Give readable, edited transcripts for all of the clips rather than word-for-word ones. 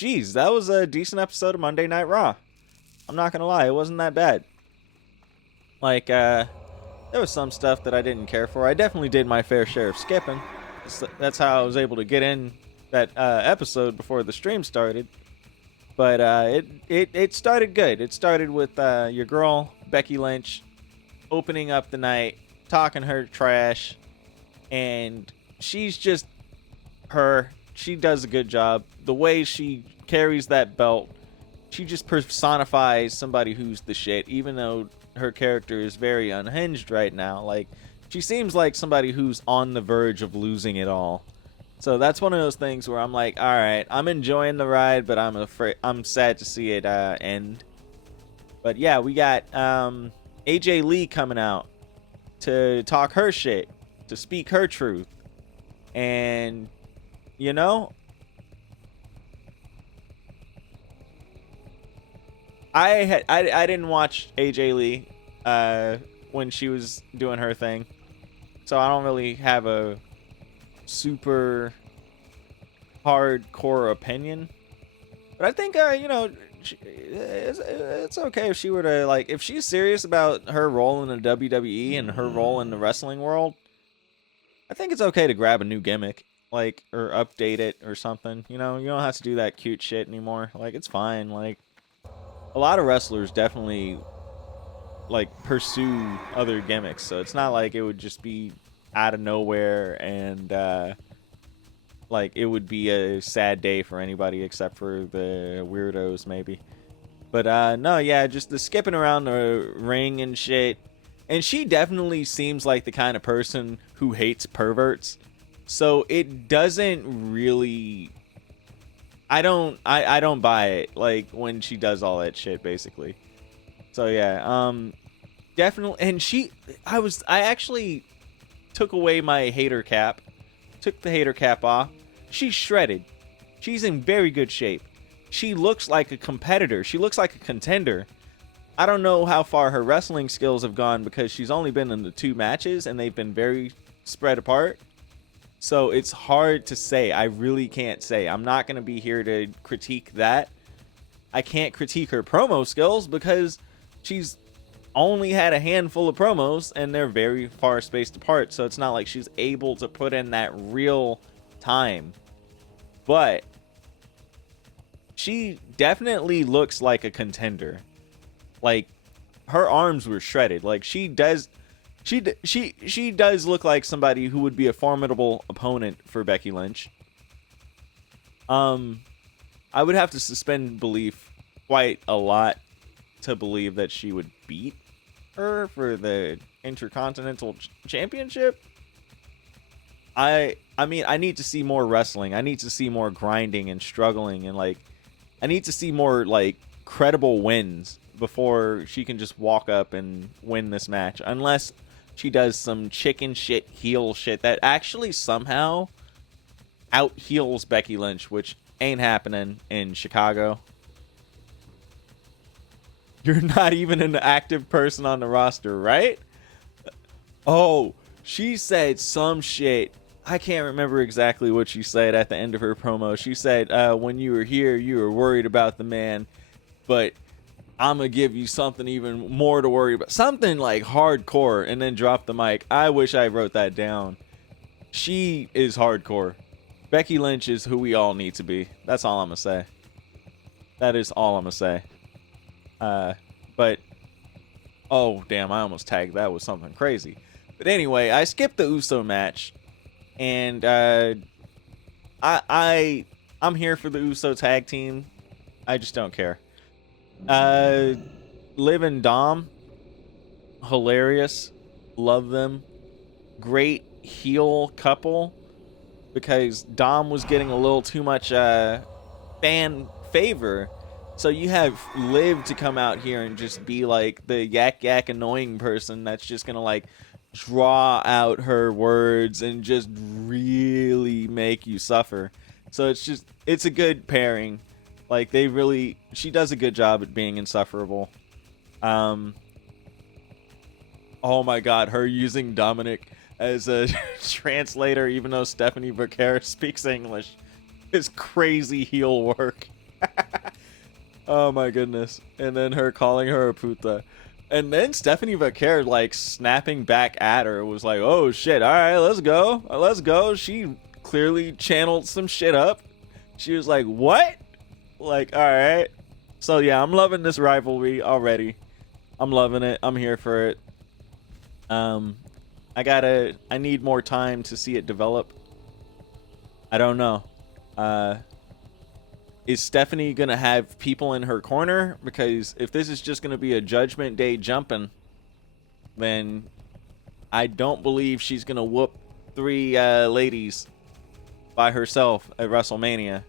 geez, that was a decent episode of Monday Night Raw. I'm not gonna lie, it wasn't that bad. Like, there was some stuff that I didn't care for. I definitely did my fair share of skipping. That's how I was able to get in that episode before the stream started. But it started good. It started with your girl, Becky Lynch, opening up the night, talking her trash, and she's just her. She does a good job. The way she carries that belt, she just personifies somebody who's the shit, even though her character is very unhinged right now. Like, she seems like somebody who's on the verge of losing it all. So that's one of those things where I'm like, all right, I'm enjoying the ride, but I'm sad to see it end. But yeah, we got AJ Lee coming out to talk her shit, to speak her truth. And you know, I didn't watch AJ Lee when she was doing her thing, so I don't really have a super hardcore opinion. But I think it's okay if she were to, like, if she's serious about her role in the WWE and her role in the wrestling world, I think it's okay to grab a new gimmick, like, or update it or something. You know, you don't have to do that cute shit anymore. Like, it's fine. Like, a lot of wrestlers definitely, like, pursue other gimmicks, so it's not like it would just be out of nowhere and like it would be a sad day for anybody except for the weirdos maybe. But no, yeah, just the skipping around the ring and shit. And she definitely seems like the kind of person who hates perverts, so it doesn't really, I don't buy it, like, when she does all that shit basically. So yeah, definitely. And I actually took away my hater cap, took the hater cap off. She's shredded. She's in very good shape. She looks like a competitor. She looks like a contender. I don't know how far her wrestling skills have gone because she's only been in the 2 matches and they've been very spread apart. So it's hard to say. I really can't say. I'm not going to be here to critique that. I can't critique her promo skills because she's only had a handful of promos and they're very far spaced apart, so it's not like she's able to put in that real time. But she definitely looks like a contender. Like, her arms were shredded. Like, she does look like somebody who would be a formidable opponent for Becky Lynch. I would have to suspend belief quite a lot to believe that she would beat her for the Intercontinental Championship. I mean, I need to see more wrestling. I need to see more grinding and struggling, and, like, I need to see more, like, credible wins before she can just walk up and win this match. Unless she does some chicken shit heel shit that actually somehow out heels Becky Lynch, which ain't happening in Chicago. You're not even an active person on the roster, right? Oh, she said some shit. I can't remember exactly what she said at the end of her promo. She said, when you were here, you were worried about the man, but I'm going to give you something even more to worry about. Something like hardcore, and then drop the mic. I wish I wrote that down. She is hardcore. Becky Lynch is who we all need to be. That's all I'm going to say. That is all I'm going to say. But, oh, damn, I almost tagged that with something crazy. But anyway, I skipped the Uso match, and I'm here for the Uso tag team. I just don't care. Liv and Dom, hilarious. Love them. Great heel couple, because Dom was getting a little too much fan favor. So you have Liv to come out here and just be like the yak annoying person that's just gonna, like, draw out her words and just really make you suffer. So it's a good pairing. Like, she does a good job at being insufferable. Oh my god, her using Dominic as a translator even though Stephanie Vergara speaks English is crazy heel work. Oh my goodness. And then her calling her a puta. And then Stephanie Vaquer like snapping back at her was like, oh shit, alright, let's go. Let's go. She clearly channeled some shit up. She was like, what? Like, alright. So yeah, I'm loving this rivalry already. I'm loving it. I'm here for it. I need more time to see it develop. I don't know. Is Stephanie gonna have people in her corner? Because if this is just gonna be a Judgment Day jumping, then I don't believe she's gonna whoop 3 ladies by herself at WrestleMania.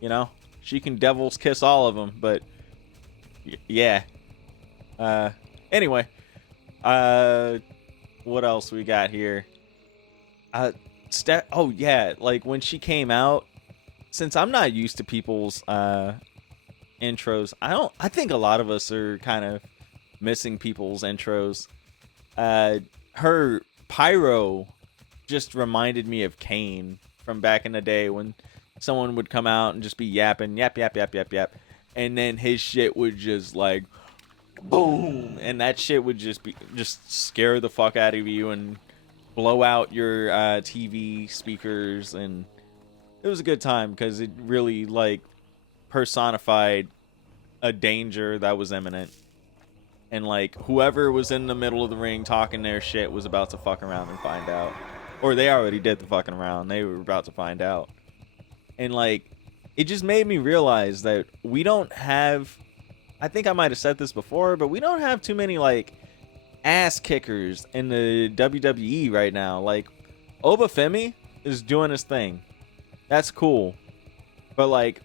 You know, she can devil's kiss all of them, but yeah. Anyway, what else we got here? Oh yeah, like when she came out, since I'm not used to people's intros, I think a lot of us are kind of missing people's intros. Her pyro just reminded me of Kane from back in the day when someone would come out and just be yapping, yap, yap, yap, yap, yap. And then his shit would just like boom, and that shit would just scare the fuck out of you and blow out your TV speakers. And it was a good time because it really like personified a danger that was imminent. And like whoever was in the middle of the ring talking their shit was about to fuck around and find out. Or they already did the fucking around. They were about to find out. And like it just made me realize that we don't have, I think I might have said this before, but we don't have too many like ass kickers in the WWE right now. Like Obafemi is doing his thing. That's cool. But like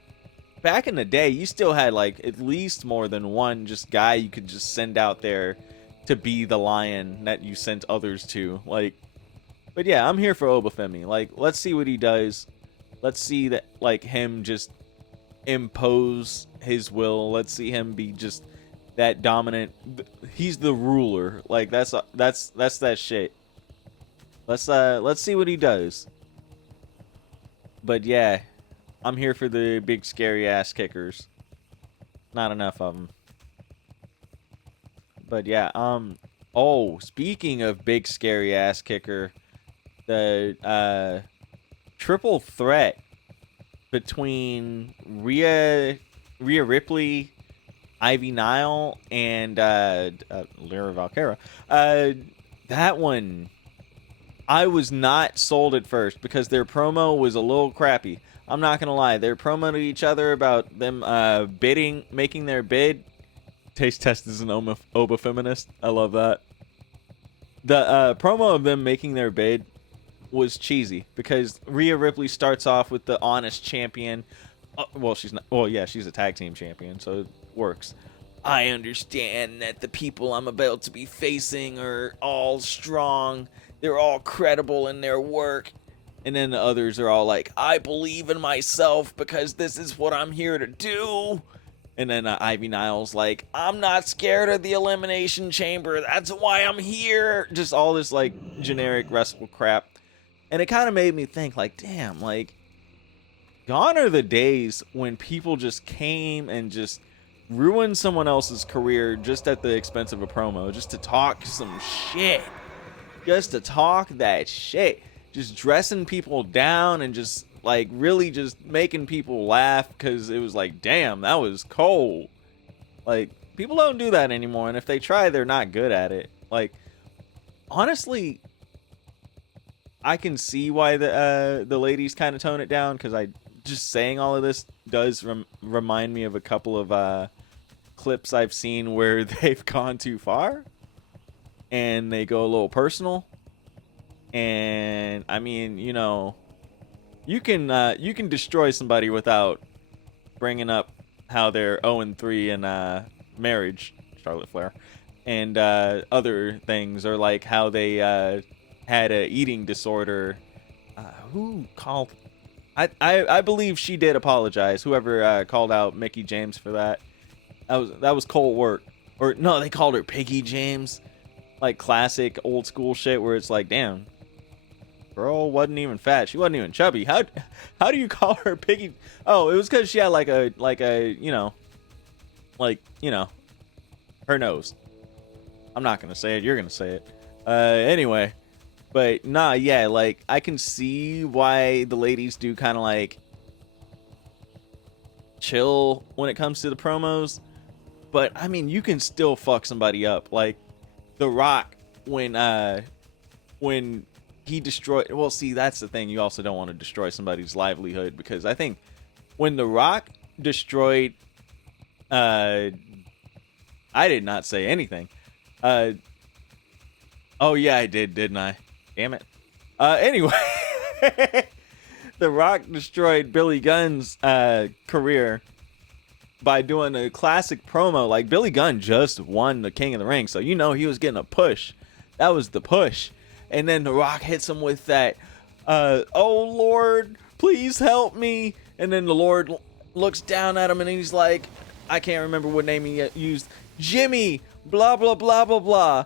back in the day, you still had like at least more than one just guy you could just send out there to be the lion that you sent others to. Like, but yeah, I'm here for Obafemi. Like, let's see what he does. Let's see that like him just impose his will. Let's see him be just that dominant. He's the ruler. Like that's that shit. Let's see what he does. But yeah, I'm here for the big scary ass kickers. Not enough of them. But yeah, oh, speaking of big scary ass kicker, the triple threat between Rhea Ripley, Ivy Nile, and Lyra Valkyra. That one, I was not sold at first because their promo was a little crappy. I'm not gonna lie. Their promo to each other about them making their bid. Taste Test is an Oba feminist. I love that. The promo of them making their bid was cheesy because Rhea Ripley starts off with the honest champion. Well, she's not. Well, yeah, she's a tag team champion, so it works. I understand that the people I'm about to be facing are all strong. They're all credible in their work. And then the others are all like, I believe in myself because this is what I'm here to do. And then Ivy Nile's like, I'm not scared of the Elimination Chamber. That's why I'm here. Just all this like generic wrestle crap. And it kind of made me think like, damn, like, gone are the days when people just came and just ruined someone else's career just at the expense of a promo. Just to talk some shit. Just to talk that shit. Just dressing people down and just like really just making people laugh because it was like, damn, that was cold. Like, people don't do that anymore, and if they try, they're not good at it. Like, honestly, I can see why the ladies kind of tone it down, because I just saying all of this does remind me of a couple of clips I've seen where they've gone too far and they go a little personal. And I mean, you know, you can destroy somebody without bringing up how they're 0-3 in marriage, Charlotte Flair, and other things, or like how they had a eating disorder. Who called? I believe she did apologize. Whoever called out Mickie James for that. That was cold work. Or no, they called her Piggy James. Like classic old school shit where it's like, damn, girl wasn't even fat. She wasn't even chubby. How do you call her Piggy? Oh, it was because she had like a you know, Like, you know, her nose. I'm not gonna say it. You're gonna say it. Anyway, but nah, yeah, like I can see why the ladies do kind of like chill when it comes to the promos. But I mean, you can still fuck somebody up. Like The Rock when he destroyed. Well, see, that's the thing. You also don't want to destroy somebody's livelihood, because I think when The Rock destroyed, I did not say anything. Oh yeah, I did, didn't I? Damn it. Anyway, The Rock destroyed Billy Gunn's career by doing a classic promo. Like, Billy Gunn just won the King of the Ring, so you know he was getting a push. That was the push. And then The Rock hits him with that, oh Lord, please help me. And then the Lord looks down at him and he's like, I can't remember what name he used. Jimmy, blah, blah, blah, blah, blah.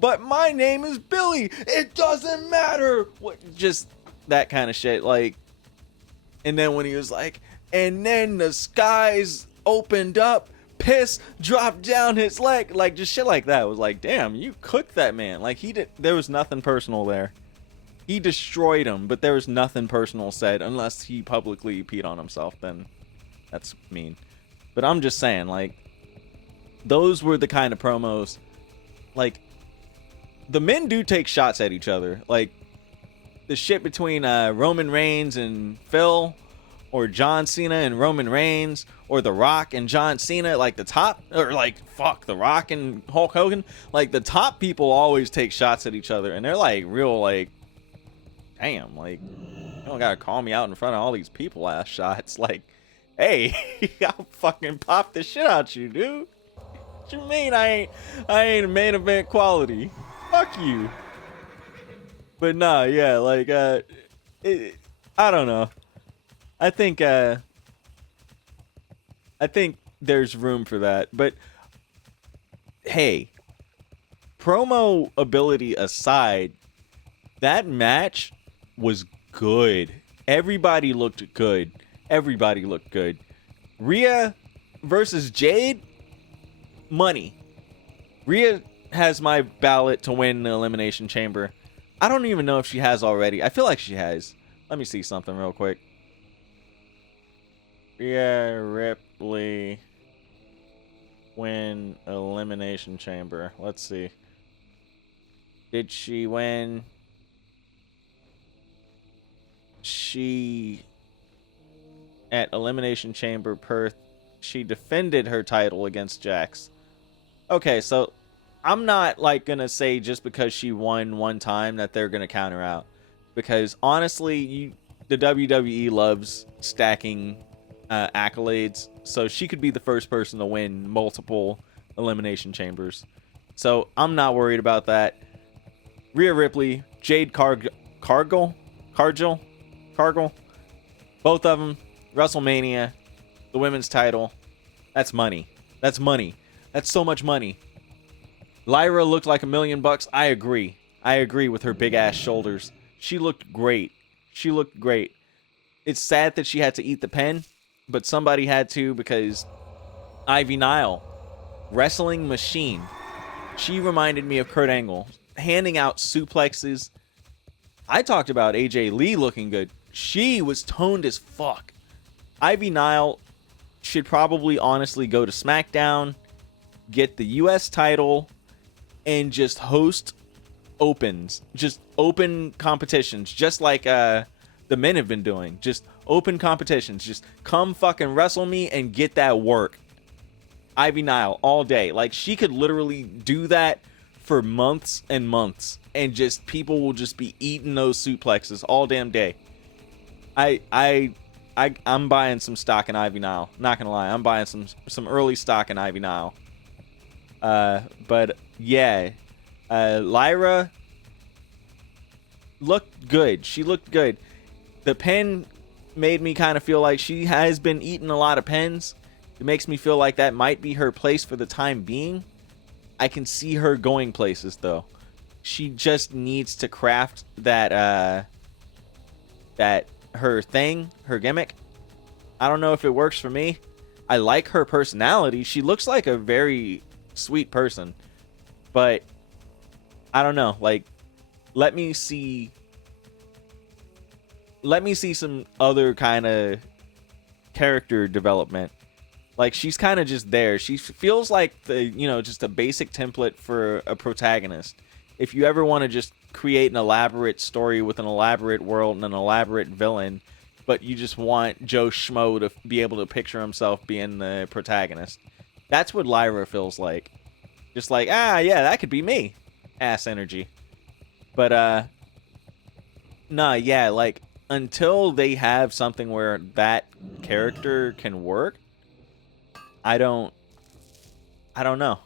But my name is Billy. It doesn't matter. What, just that kind of shit. Like, and then when he was like, and then the skies opened up, piss dropped down his leg, like just shit like that. It was like, damn, you cooked that man. Like, there was nothing personal there. He destroyed him, but there was nothing personal said, unless he publicly peed on himself. Then that's mean. But I'm just saying, like, those were the kind of promos. Like, the men do take shots at each other. Like, the shit between Roman Reigns and Phil, or John Cena and Roman Reigns, or The Rock and John Cena, like the top, or like, fuck, The Rock and Hulk Hogan. Like, the top people always take shots at each other, and they're like, real, like, damn, like, you don't gotta call me out in front of all these people ass shots. Like, hey, I'll fucking pop the shit out you, dude. What you mean I ain't a main event quality? Fuck you. But nah, yeah, like, I don't know. I think there's room for that. But hey, promo ability aside, that match was good. Everybody looked good. Everybody looked good. Rhea versus Jade, money. Rhea has my ballot to win the Elimination Chamber. I don't even know if she has already. I feel like she has. Let me see something real quick. Rhea Ripley win Elimination Chamber. Let's see. Did she win? She, at Elimination Chamber Perth, she defended her title against Jax. Okay, so I'm not like gonna say just because she won one time that they're gonna count her out, because honestly, the WWE loves stacking accolades, so she could be the first person to win multiple Elimination Chambers. So I'm not worried about that. Rhea Ripley, Jade Cargill, both of them, WrestleMania, the women's title. That's money. That's money. That's so much money. Lyra looked like $1 million. I agree. I agree with her big ass shoulders. She looked great. She looked great. It's sad that she had to eat the pen, but somebody had to, because Ivy Nile, wrestling machine. She reminded me of Kurt Angle, handing out suplexes. I talked about AJ Lee looking good. She was toned as fuck. Ivy Nile should probably honestly go to SmackDown, get the US title, and just host opens. Just open competitions. Just like the men have been doing. Just open competitions. Just come fucking wrestle me and get that work. Ivy Nile all day. Like, she could literally do that for months and months, and just people will just be eating those suplexes all damn day. I'm buying some stock in Ivy Nile. Not gonna lie, I'm buying some early stock in Ivy Nile. But yeah, Lyra looked good. She looked good. The pen made me kind of feel like she has been eating a lot of pens. It makes me feel like that might be her place for the time being. I can see her going places though. She just needs to craft that her thing, her gimmick. I don't know if it works for me. I like her personality. She looks like a very sweet person, but I don't know. Like, let me see some other kind of character development. Like, she's kind of just there. She feels like just a basic template for a protagonist. If you ever want to just create an elaborate story with an elaborate world and an elaborate villain, but you just want Joe Schmo to be able to picture himself being the protagonist. That's what Lyra feels like. Just like, yeah, that could be me. Ass energy. But, nah, yeah, like, until they have something where that character can work, I don't know.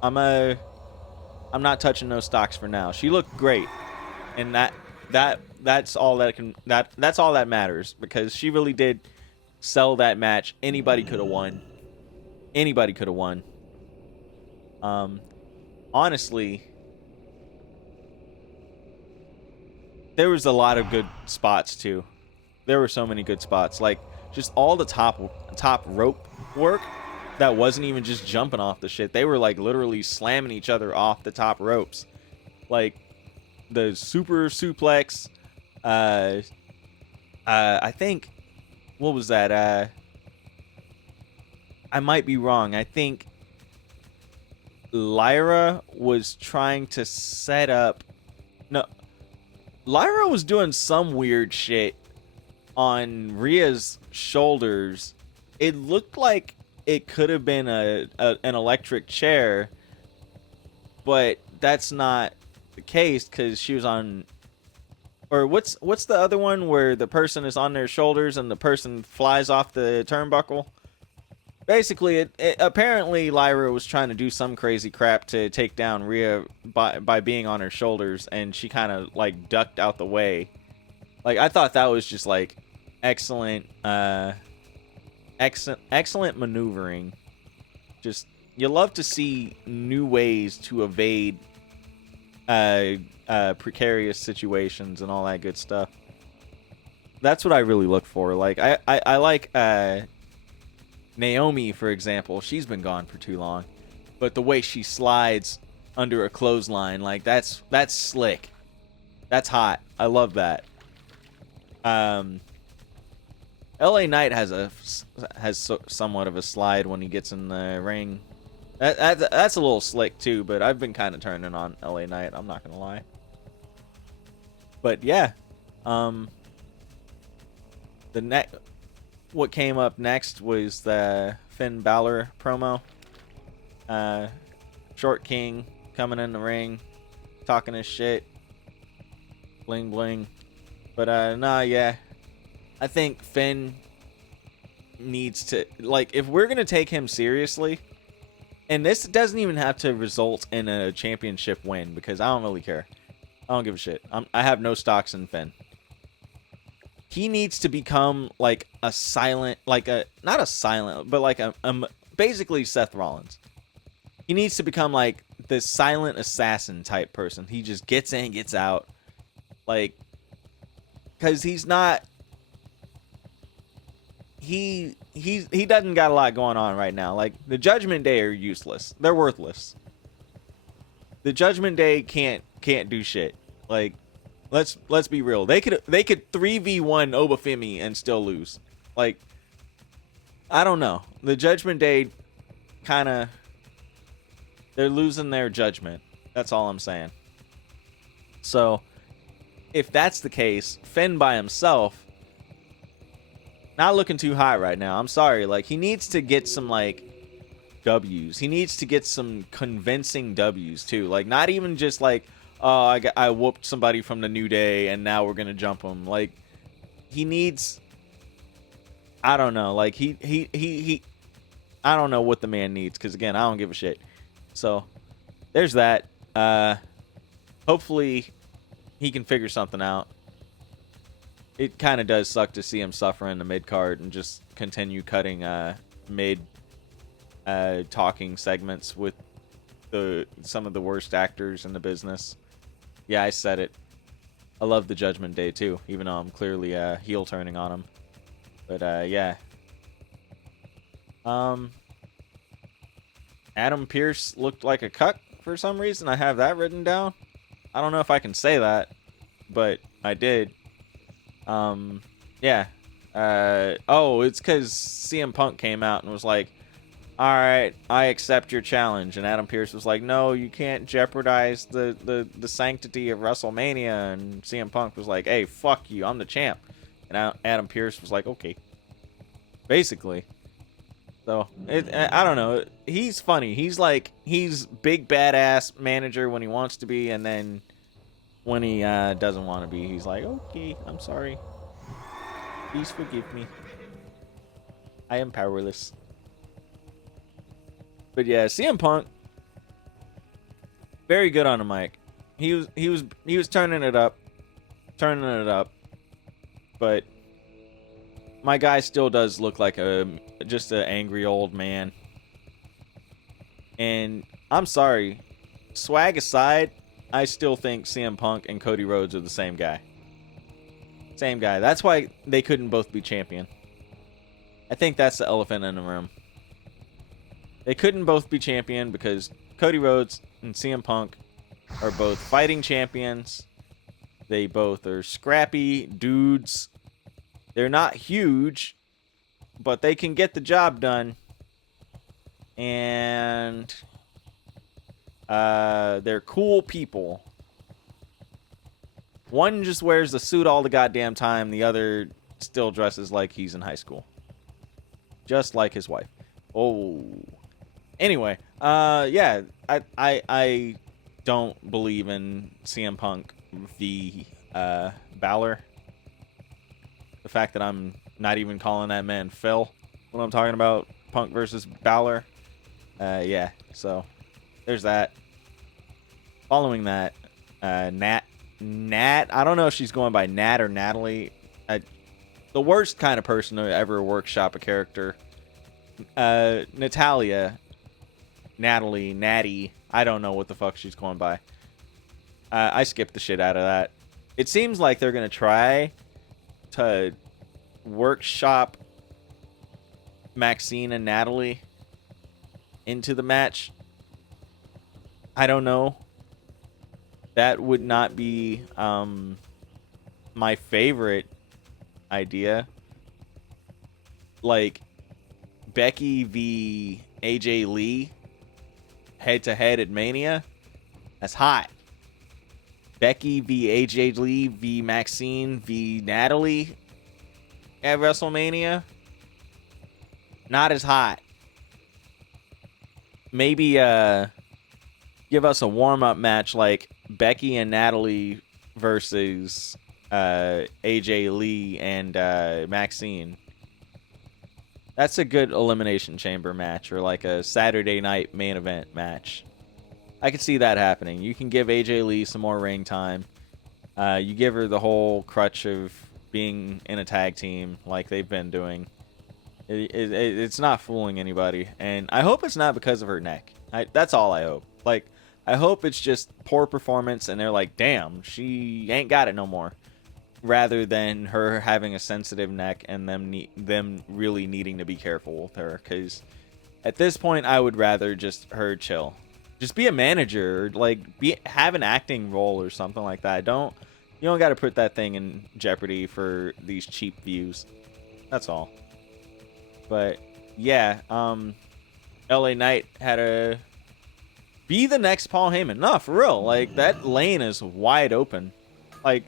I'm not touching those stocks for now. She looked great, and that's all that's all that matters, because she really did sell that match. Anybody could have won. Anybody could have won. Honestly, there was a lot of good spots too. There were so many good spots, like just all the top rope work that wasn't even just jumping off the shit. They were like literally slamming each other off the top ropes, like the super suplex. I think, what was that? I might be wrong. I think Lyra was trying to set up. No, Lyra was doing some weird shit on Rhea's shoulders. It looked like it could have been an electric chair, but that's not the case, because she was on. Or what's the other one where the person is on their shoulders and the person flies off the turnbuckle? Basically, apparently Lyra was trying to do some crazy crap to take down Rhea by being on her shoulders, and she kind of like ducked out the way. Like, I thought that was just like excellent maneuvering. Just, you love to see new ways to evade precarious situations and all that good stuff. That's what I really look for. Like, I like Naomi, for example. She's been gone for too long, but the way she slides under a clothesline, like, that's slick. That's hot. I love that. LA Knight has somewhat of a slide when he gets in the ring. That's a little slick too, but I've been kind of turning on LA Knight, I'm not gonna lie. But yeah, what came up next was the Finn Balor promo. Short King coming in the ring, talking his shit, bling bling. But nah, yeah, I think Finn needs to, like, if we're gonna take him seriously, and this doesn't even have to result in a championship win, because I don't really care. I don't give a shit. I have no stocks in Finn. He needs to become like a silent, like a, not a silent, but like a basically Seth Rollins. He needs to become like this silent assassin type person. He just gets in, gets out, like, because he's not. He doesn't got a lot going on right now. Like, the Judgment Day are useless. They're worthless. The Judgment Day can't do shit. Like, let's be real. They could 3v1 Obafemi and still lose. Like, I don't know. The Judgment Day kind of, they're losing their judgment. That's all I'm saying. So, if that's the case, Finn by himself, not looking too hot right now. I'm sorry. Like, he needs to get some, like, W's. He needs to get some convincing W's, too. Like, not even just, like, oh, I whooped somebody from the New Day, and now we're going to jump him. Like, he needs, I don't know. Like, he I don't know what the man needs, because, again, I don't give a shit. So, there's that. Hopefully, he can figure something out. It kind of does suck to see him suffer in the mid-card and just continue cutting mid talking segments with some of the worst actors in the business. Yeah, I said it. I love the Judgment Day too, even though I'm clearly heel turning on him. But yeah. Um, Adam Pearce looked like a cuck for some reason. I have that written down. I don't know if I can say that, but I did. Um, yeah. Oh, it's because CM Punk came out and was like, all right, I accept your challenge. And Adam Pearce was like, no, you can't jeopardize the sanctity of WrestleMania. And CM Punk was like, hey, fuck you, I'm the champ. And Adam Pearce was like, okay. Basically. So, I don't know. He's funny. He's big badass manager when he wants to be. And then when he doesn't want to be, he's like, okay, I'm sorry. Please forgive me. I am powerless. But yeah, CM Punk, very good on the mic. He was turning it up. But my guy still does look like just an angry old man. And I'm sorry, swag aside, I still think CM Punk and Cody Rhodes are the same guy. Same guy. That's why they couldn't both be champion. I think that's the elephant in the room. They couldn't both be champion because Cody Rhodes and CM Punk are both fighting champions. They both are scrappy dudes. They're not huge, but they can get the job done. And they're cool people. One just wears the suit all the goddamn time. The other still dresses like he's in high school. Just like his wife. Oh. Anyway, yeah, I don't believe in CM Punk v. Balor. The fact that I'm not even calling that man Phil when I'm talking about Punk versus Balor. Yeah, so there's that. Following that, Nat, I don't know if she's going by Nat or Natalie. The worst kind of person to ever workshop a character. Natalia, Natalie, Natty. I don't know what the fuck she's going by. I skipped the shit out of that. It seems like they're going to try to workshop Maxine and Natalie into the match. I don't know. That would not be my favorite idea. Like Becky v. AJ Lee head to head at Mania. That's hot. Becky v. AJ Lee v. Maxine v. Natalie at WrestleMania. Not as hot. Maybe give us a warm-up match like Becky and Natalie versus AJ Lee and Maxine. That's a good Elimination Chamber match, or like a Saturday night main event match. I could see that happening. You can give AJ Lee some more ring time. You give her the whole crutch of being in a tag team like they've been doing. It's not fooling anybody. And I hope it's not because of her neck. That's all I hope. Like, I hope it's just poor performance and they're like, damn, she ain't got it no more. Rather than her having a sensitive neck and them really needing to be careful with her. Because at this point, I would rather just her chill. Just be a manager, or like have an acting role or something like that. You don't got to put that thing in jeopardy for these cheap views. That's all. But yeah, LA Knight had to be the next Paul Heyman. No, for real. Like, that lane is wide open. Like,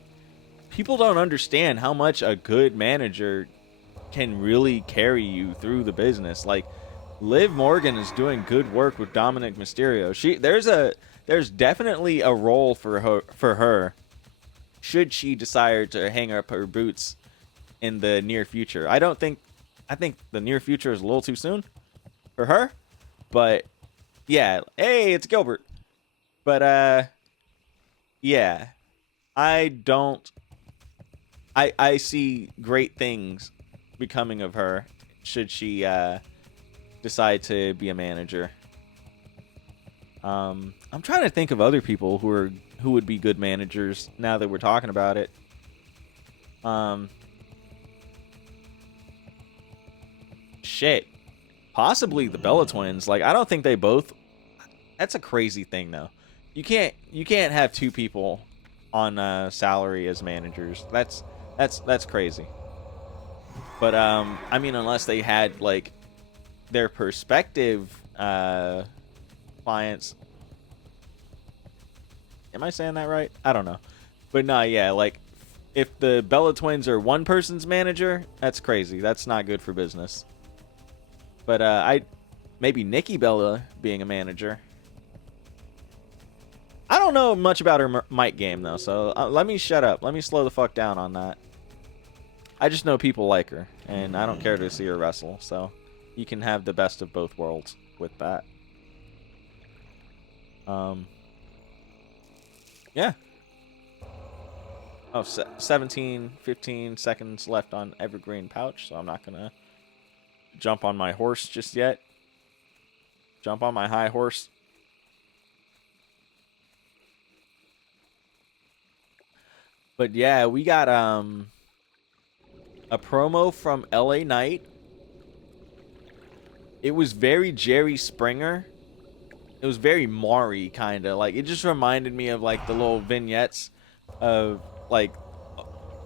people don't understand how much a good manager can really carry you through the business. Like, Liv Morgan is doing good work with Dominic Mysterio. There's definitely a role for her should she decide to hang up her boots in the near future. I think the near future is a little too soon for her, but yeah, hey, it's Gilbert. But yeah, I see great things becoming of her should she decide to be a manager. I'm trying to think of other people who would be good managers now that we're talking about it. Shit. Possibly the Bella Twins. Like, I don't think they both. That's a crazy thing, though. You can't have two people on salary as managers. That's crazy. But I mean, unless they had like their perspective clients. Am I saying that right? I don't know. But no, yeah, like if the Bella Twins are one person's manager, that's crazy. That's not good for business. But maybe Nikki Bella being a manager. I don't know much about her mic game though, so let me shut up. Let me slow the fuck down on that. I just know people like her, and I don't care to see her wrestle, so you can have the best of both worlds with that. Yeah. Oh, 17, 15 seconds left on Evergreen Pouch, so I'm not going to jump on my horse just yet. Jump on my high horse. But yeah, we got a promo from LA Knight. It was very Jerry Springer. It was very Maury kind of. Like, it just reminded me of like the little vignettes of like,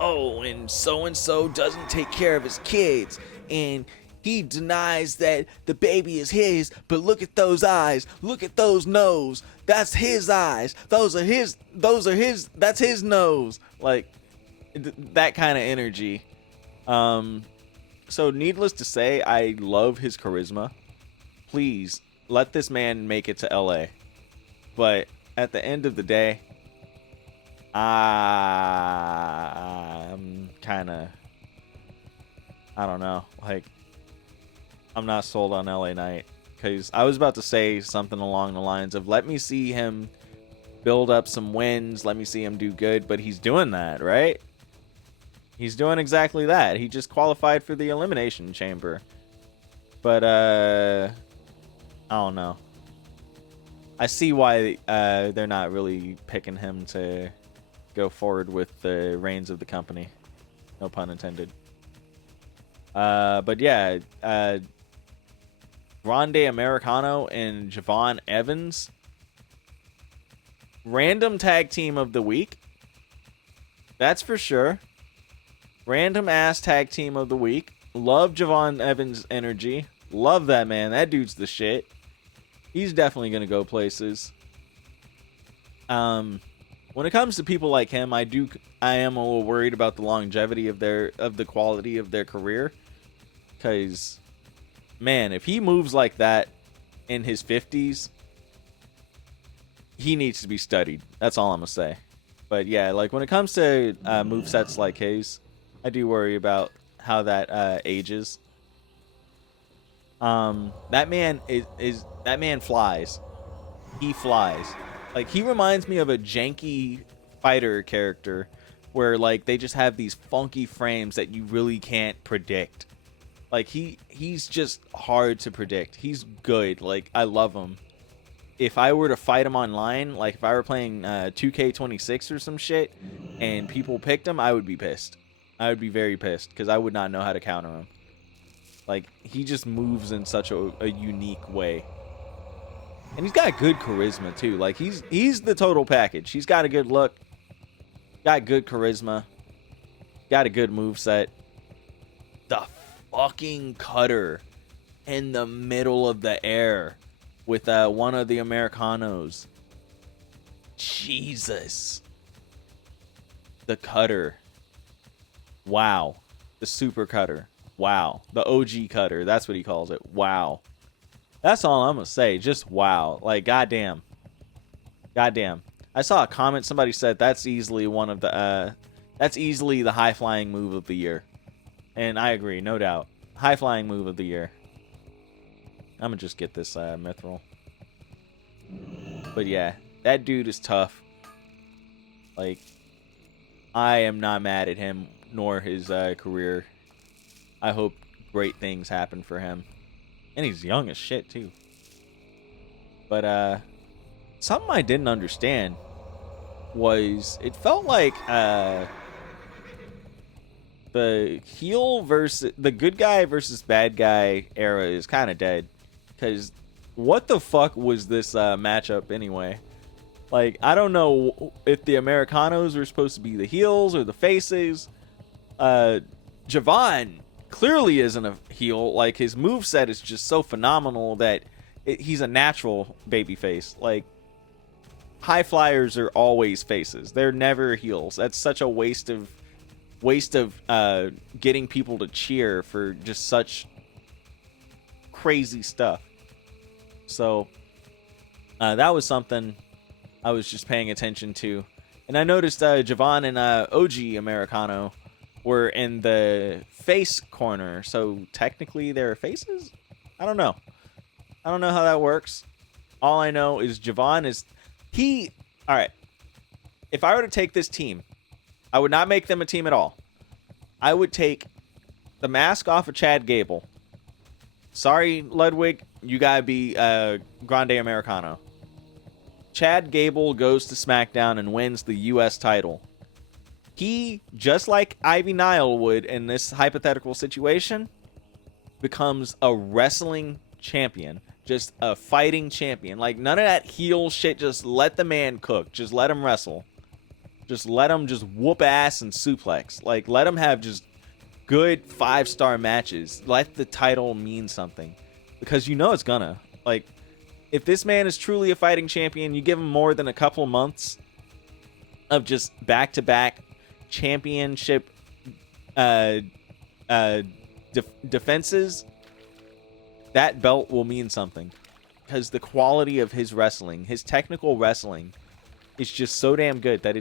oh, and so doesn't take care of his kids, and he denies that the baby is his, but look at those eyes, look at those nose, that's his eyes, those are his, that's his nose. Like that kind of energy. So needless to say, I love his charisma. Please let this man make it to LA. But at the end of the day, I'm kind of, I don't know, like, I'm not sold on LA Knight, because I was about to say something along the lines of, let me see him build up some wins, let me see him do good, but he's doing that, right? He's doing exactly that. He just qualified for the Elimination Chamber. But, I don't know. I see why they're not really picking him to go forward with the reins of the company. No pun intended. But yeah, Grande Americano and Javon Evans. Random tag team of the week. That's for sure. Random ass tag team of the week. Love Javon Evans' energy. Love that man. That dude's the shit. He's definitely going to go places. When it comes to people like him, I am a little worried about the longevity of the quality of their career. Because, man, if he moves like that in his 50s, he needs to be studied. That's all I'm going to say. But yeah, like when it comes to movesets like his, I do worry about how that ages. That man that man flies. He flies. Like, he reminds me of a janky fighter character where like they just have these funky frames that you really can't predict. Like he's just hard to predict. He's good. Like, I love him. If I were to fight him online, like if I were playing 2K26 or some shit and people picked him, I would be pissed. I would be very pissed because I would not know how to counter him. Like, he just moves in such a unique way. And he's got good charisma too. Like, he's the total package. He's got a good look, got good charisma, got a good moveset. The fucking cutter in the middle of the air with one of the Americanos. Jesus. The cutter. Wow. The super cutter. Wow. The OG cutter. That's what he calls it. Wow. That's all I'm going to say. Just wow. Like, goddamn. Goddamn. I saw a comment. Somebody said that's easily one of the, that's easily the high-flying move of the year. And I agree. No doubt. High-flying move of the year. I'm going to just get this mithril. But yeah. That dude is tough. Like, I am not mad at him nor his career. I hope great things happen for him. And he's young as shit, too. But, something I didn't understand was, it felt like, the heel versus the good guy versus bad guy era is kind of dead. Because what the fuck was this matchup anyway? Like, I don't know if the Americanos were supposed to be the heels or the faces. Javon clearly isn't a heel. Like, his moveset is just so phenomenal that he's a natural babyface. Like, high flyers are always faces. They're never heels. That's such a waste of getting people to cheer for just such crazy stuff. So that was something I was just paying attention to. And I noticed Javon and OG Americano were in the face corner. So technically they're faces? I don't know. I don't know how that works. All I know is Javon is... All right. If I were to take this team, I would not make them a team at all. I would take the mask off of Chad Gable. Sorry, Ludwig. You gotta be Grande Americano. Chad Gable goes to SmackDown and wins the U.S. title. He, just like Ivy Nile would in this hypothetical situation, becomes a wrestling champion. Just a fighting champion. Like, none of that heel shit. Just let the man cook. Just let him wrestle. Just let him just whoop ass and suplex. Like, let him have just good 5-star matches. Let the title mean something. Because you know it's gonna. Like, if this man is truly a fighting champion, you give him more than a couple months of just back-to-back championship defenses, that belt will mean something. Because the quality of his wrestling, his technical wrestling, is just so damn good that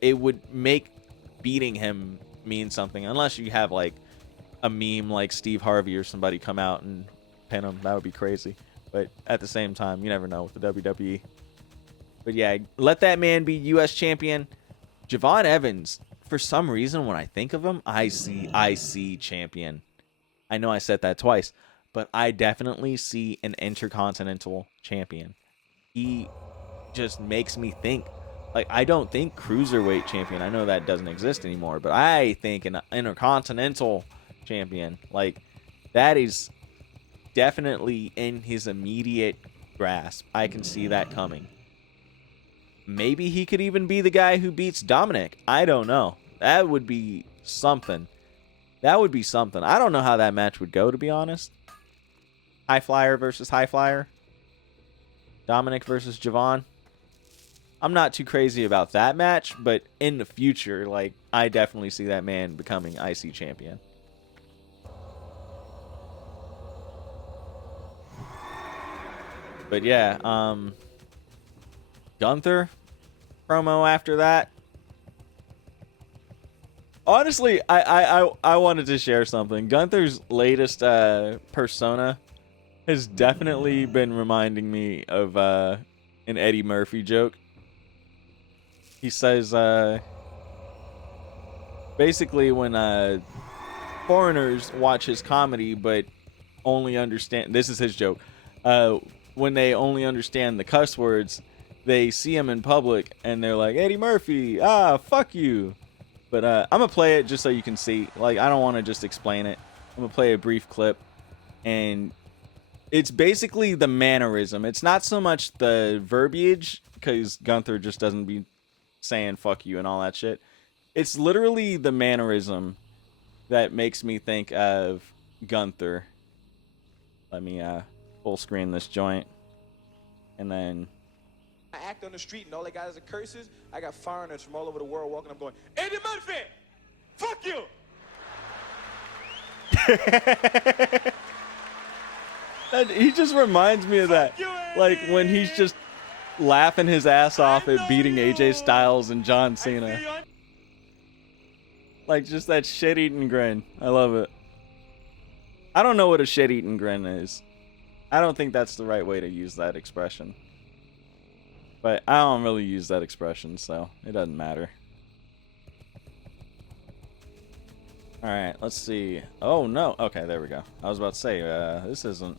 it would make beating him mean something. Unless you have like a meme like Steve Harvey or somebody come out and pin him. That would be crazy. But at the same time, you never know with the WWE. But yeah, let that man be U.S. champion. Javon Evans, for some reason, when I think of him, I see IC champion. I know I said that twice, but I definitely see an intercontinental champion. He just makes me think. Like, I don't think cruiserweight champion. I know that doesn't exist anymore, but I think an intercontinental champion. Like, that is definitely in his immediate grasp. I can see that coming. Maybe he could even be the guy who beats Dominic. I don't know. That would be something. That would be something. I don't know how that match would go, to be honest. High flyer versus high flyer. Dominic versus Javon. I'm not too crazy about that match, but in the future, like, I definitely see that man becoming IC champion. But yeah, Gunther promo after that. Honestly, I wanted to share something. Gunther's latest persona has definitely been reminding me of an Eddie Murphy joke. He says, basically when foreigners watch his comedy but only understand... This is his joke. When they only understand the cuss words, they see him in public and they're like, Eddie Murphy, fuck you. But I'm going to play it just so you can see. Like, I don't want to just explain it. I'm going to play a brief clip. And it's basically the mannerism. It's not so much the verbiage, because Gunther just doesn't be saying fuck you and all that shit. It's literally the mannerism that makes me think of Gunther. Let me full screen this joint. And then... I act on the street and all they got is the curses. I got foreigners from all over the world walking up going, Eddie Murphy, fuck you! He just reminds me of that. Like when he's just laughing his ass off at beating AJ Styles and John Cena. Like just that shit-eating grin. I love it. I don't know what a shit-eating grin is. I don't think that's the right way to use that expression. But I don't really use that expression, so it doesn't matter. Alright, let's see. Oh, no. Okay, there we go. I was about to say, this isn't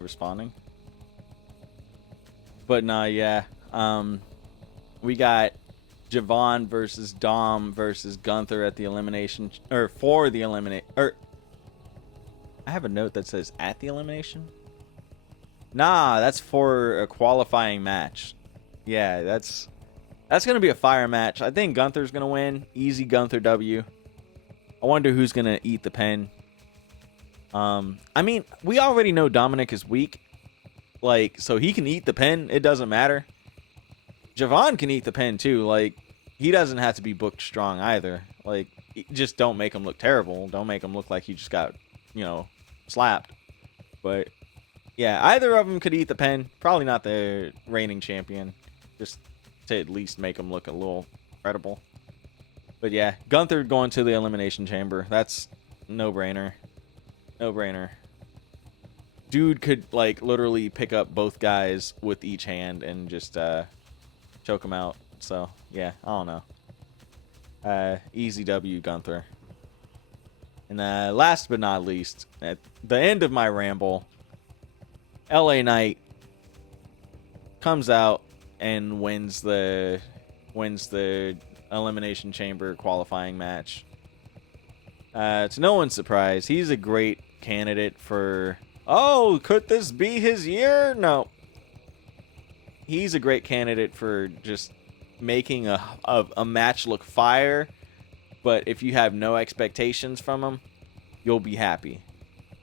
responding. But nah, yeah. We got Javon versus Dom versus Gunther at the elimination, or for the eliminate, or I have a note that says at the elimination. Nah, that's for a qualifying match. Yeah, that's gonna be a fire match. I think Gunther's gonna win. Easy Gunther W. I wonder who's gonna eat the pin. I mean, we already know Dominic is weak, like, so he can eat the pin. It doesn't matter. Javon can eat the pin too. Like, he doesn't have to be booked strong either. Like, just don't make him look terrible. Don't make him look like he just got, slapped. But yeah, either of them could eat the pin. Probably not the reigning champion, just to at least make him look a little credible. But yeah, Gunther going to the elimination chamber. That's no-brainer. No-brainer. Dude could, like, literally pick up both guys with each hand and just choke them out. So, yeah, I don't know. Easy W, Gunther. And last but not least, at the end of my ramble, LA Knight comes out and wins the elimination chamber qualifying match. To no one's surprise, he's a great candidate for... Oh, could this be his year? No. He's a great candidate for just making a match look fire. But if you have no expectations from him, you'll be happy.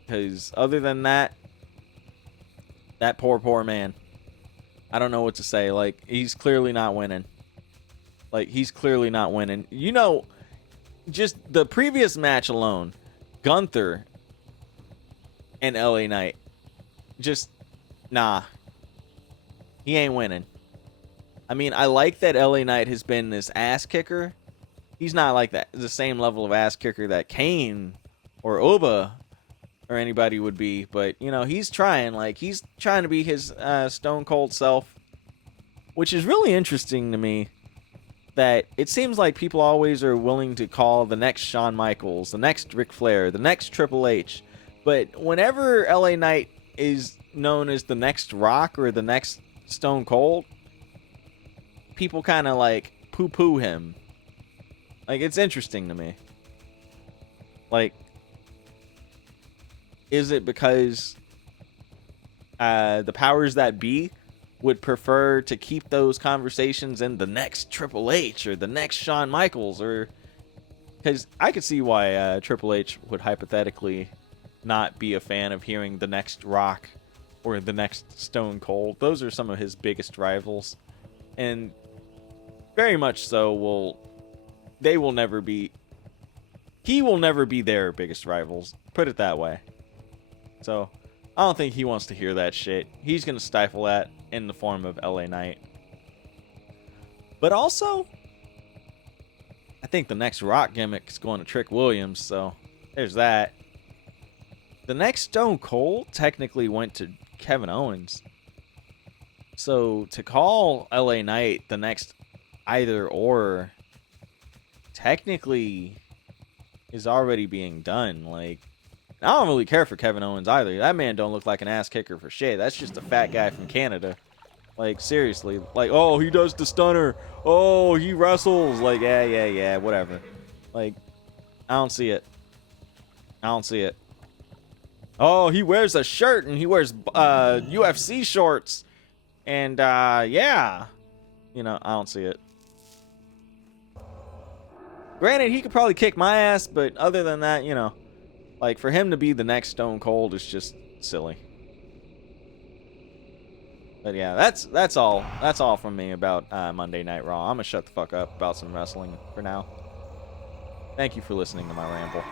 Because other than that, that poor man, I don't know what to say. Like, he's clearly not winning. Like, he's clearly not winning. You know, just the previous match alone, Gunther and LA Knight, just, nah. He ain't winning. I mean, I like that LA Knight has been this ass kicker. He's not like that, the same level of ass kicker that Kane or Oba or anybody would be. But, you know, he's trying. Like, he's trying to be his Stone Cold self. Which is really interesting to me. That it seems like people always are willing to call the next Shawn Michaels, the next Ric Flair, the next Triple H. But whenever LA Knight is known as the next Rock or the next Stone Cold, people kind of like poo-poo him. Like, it's interesting to me. Like, is it because the powers that be would prefer to keep those conversations in the next Triple H or the next Shawn Michaels? Or because I could see why Triple H would hypothetically not be a fan of hearing the next Rock or the next Stone Cold. Those are some of his biggest rivals, and very much so he will never be their biggest rivals, put it that way. So I don't think he wants to hear that shit. He's gonna stifle that in the form of LA Knight. But also, I think the next Rock gimmick is going to Trick Williams, so there's that. The next Stone Cold technically went to Kevin Owens. So to call LA Knight the next either or technically is already being done. Like, I don't really care for Kevin Owens either. That man don't look like an ass kicker for shit. That's just a fat guy from Canada. Like, seriously. Like, oh, he does the stunner. Oh, he wrestles. Like, yeah, whatever. Like, I don't see it. I don't see it. Oh, he wears a shirt and he wears UFC shorts. And, yeah. You know, I don't see it. Granted, he could probably kick my ass, but other than that, you know, like, for him to be the next Stone Cold is just silly. But yeah, that's all. That's all from me about Monday Night Raw. I'm gonna shut the fuck up about some wrestling for now. Thank you for listening to my ramble.